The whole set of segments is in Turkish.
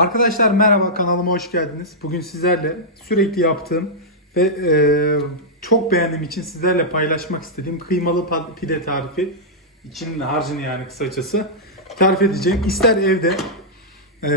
Arkadaşlar merhaba kanalıma hoş geldiniz. Bugün sizlerle sürekli yaptığım ve e, çok beğendiğim için sizlerle paylaşmak istediğim kıymalı pide tarifi için harcını yani kısacası tarif edeceğim. İster evde e,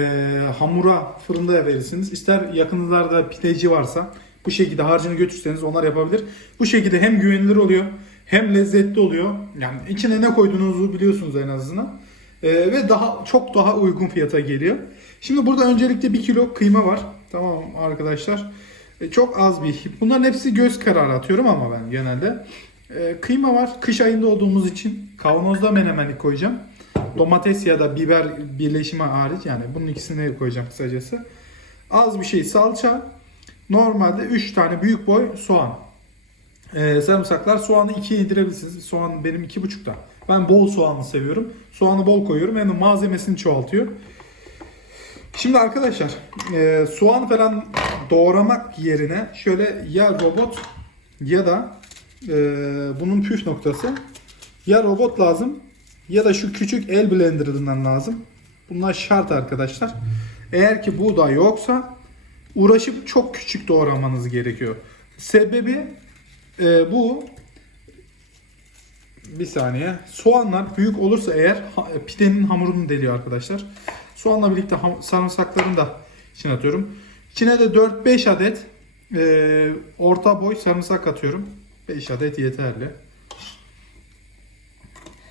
hamura fırında verirsiniz, ister yakınlarda pideci varsa bu şekilde harcını götürseniz onlar yapabilir. Bu şekilde hem güvenilir oluyor hem lezzetli oluyor. Yani içine ne koyduğunuzu biliyorsunuz en azından. Ee, ve daha çok daha uygun fiyata geliyor. Şimdi burada öncelikle 1 kilo kıyma var. Tamam arkadaşlar. Ee, çok az bir. Bunların hepsi göz kararı atıyorum ama ben genelde. Ee, kıyma var. Kış ayında olduğumuz için kavanozda menemenlik koyacağım. Domates ya da biber birleşimi hariç yani bunun ikisini koyacağım kısacası. Az bir şey salça. Normalde 3 tane büyük boy soğan. Ee, sarımsaklar soğanı ikiye indirebilirsiniz. Soğan benim iki buçukta. Ben bol soğanlı seviyorum. Soğanı bol koyuyorum. Hem de malzemesini çoğaltıyor. Şimdi arkadaşlar e, soğan falan doğramak yerine şöyle ya robot ya da e, bunun püf noktası ya robot lazım ya da şu küçük el blenderından lazım. Bunlar şart arkadaşlar. Eğer ki bu da yoksa uğraşıp çok küçük doğramanız gerekiyor. Sebebi e, bu bir saniye. Soğanlar büyük olursa eğer ha- pidenin hamurunu deliyor arkadaşlar. Soğanla birlikte sarımsaklarını da içine atıyorum. İçine de 4-5 adet e, orta boy sarımsak atıyorum. 5 adet yeterli.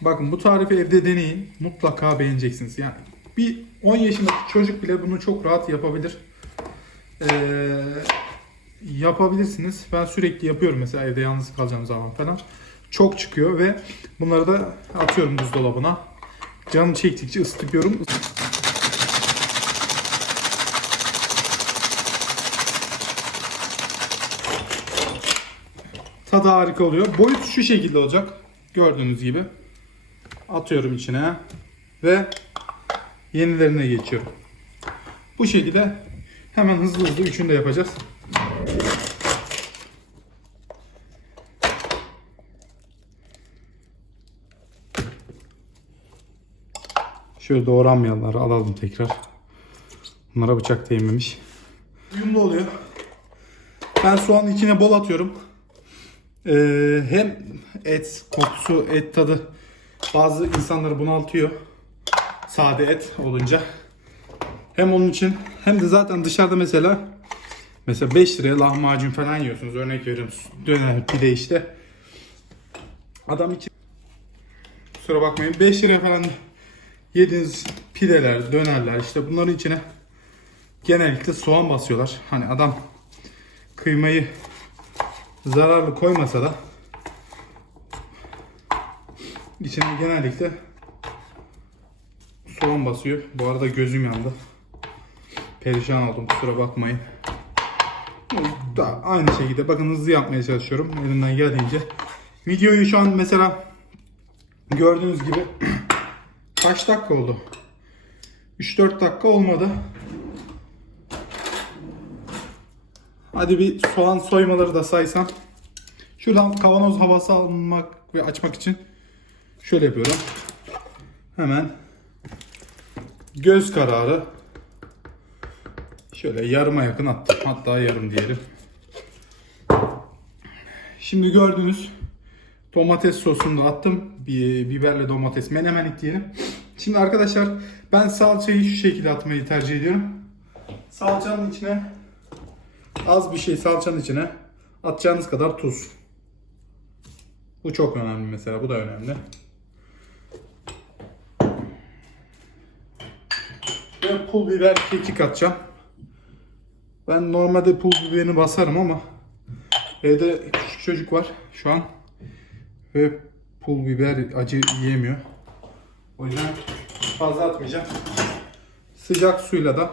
Bakın bu tarifi evde deneyin. Mutlaka beğeneceksiniz. Yani bir 10 yaşındaki çocuk bile bunu çok rahat yapabilir. Ee, yapabilirsiniz. Ben sürekli yapıyorum mesela evde yalnız kalacağım zaman falan. Çok çıkıyor ve bunları da atıyorum buzdolabına. Canım çektikçe ısıtıyorum. Tadı harika oluyor. Boyut şu şekilde olacak. Gördüğünüz gibi. Atıyorum içine ve yenilerine geçiyorum. Bu şekilde hemen hızlı hızlı üçünü de yapacağız. Şöyle doğranmayanları alalım tekrar. Bunlara bıçak değmemiş. Uyumlu oluyor. Ben soğanın içine bol atıyorum. Ee, hem et kokusu, et tadı bazı insanları bunaltıyor. Sade et olunca. Hem onun için hem de zaten dışarıda mesela mesela 5 liraya lahmacun falan yiyorsunuz. Örnek veriyorum. Döner, pide işte. Adam için kusura bakmayın 5 liraya falan yediğiniz pideler, dönerler işte bunların içine genellikle soğan basıyorlar. Hani adam kıymayı zararlı koymasa da içine genellikle soğan basıyor. Bu arada gözüm yandı. Perişan oldum kusura bakmayın. Da aynı şekilde bakın hızlı yapmaya çalışıyorum elimden geldiğince. Videoyu şu an mesela gördüğünüz gibi kaç dakika oldu? 3-4 dakika olmadı. Hadi bir soğan soymaları da saysam. Şuradan kavanoz havası almak ve açmak için şöyle yapıyorum. Hemen göz kararı şöyle yarıma yakın attım. Hatta yarım diyelim. Şimdi gördüğünüz domates sosunu da attım. Biberle domates menemenlik diyelim. Şimdi arkadaşlar ben salçayı şu şekilde atmayı tercih ediyorum. Salçanın içine az bir şey salçanın içine atacağınız kadar tuz. Bu çok önemli mesela. Bu da önemli. Ve pul biber kekik atacağım. Ben normalde pul biberini basarım ama evde küçük çocuk var şu an ve pul biber acı yiyemiyor. O yüzden fazla atmayacağım. Sıcak suyla da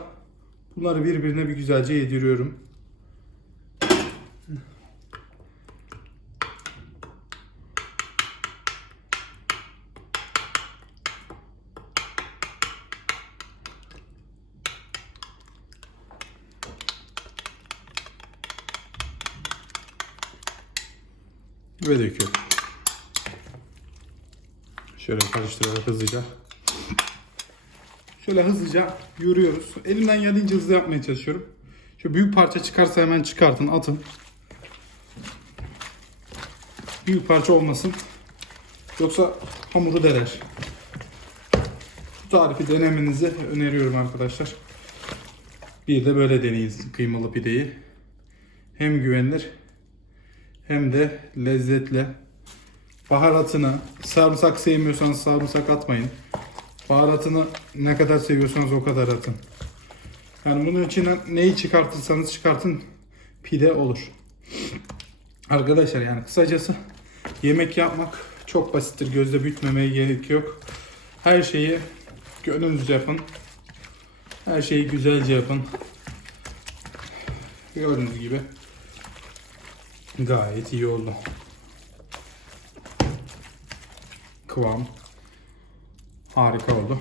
bunları birbirine bir güzelce yediriyorum. Ve döküyorum. Şöyle karıştırarak hızlıca. Şöyle hızlıca yoruyoruz. Elimden geldiğince hızlı yapmaya çalışıyorum. Şu büyük parça çıkarsa hemen çıkartın, atın. Büyük parça olmasın. Yoksa hamuru deler. Bu tarifi denemenizi öneriyorum arkadaşlar. Bir de böyle deneyin kıymalı pideyi. Hem güvenilir hem de lezzetli. Baharatını, sarımsak sevmiyorsanız sarımsak atmayın. Baharatını ne kadar seviyorsanız o kadar atın. Yani bunun içine neyi çıkartırsanız çıkartın pide olur. Arkadaşlar yani kısacası yemek yapmak çok basittir. Gözde büyütmemeye gerek yok. Her şeyi gönlünüzce yapın. Her şeyi güzelce yapın. Gördüğünüz gibi gayet iyi oldu. Kıvam harika oldu.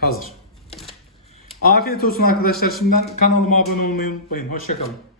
Hazır. Afiyet olsun arkadaşlar. Şimdiden kanalıma abone olmayı unutmayın. Hoşçakalın.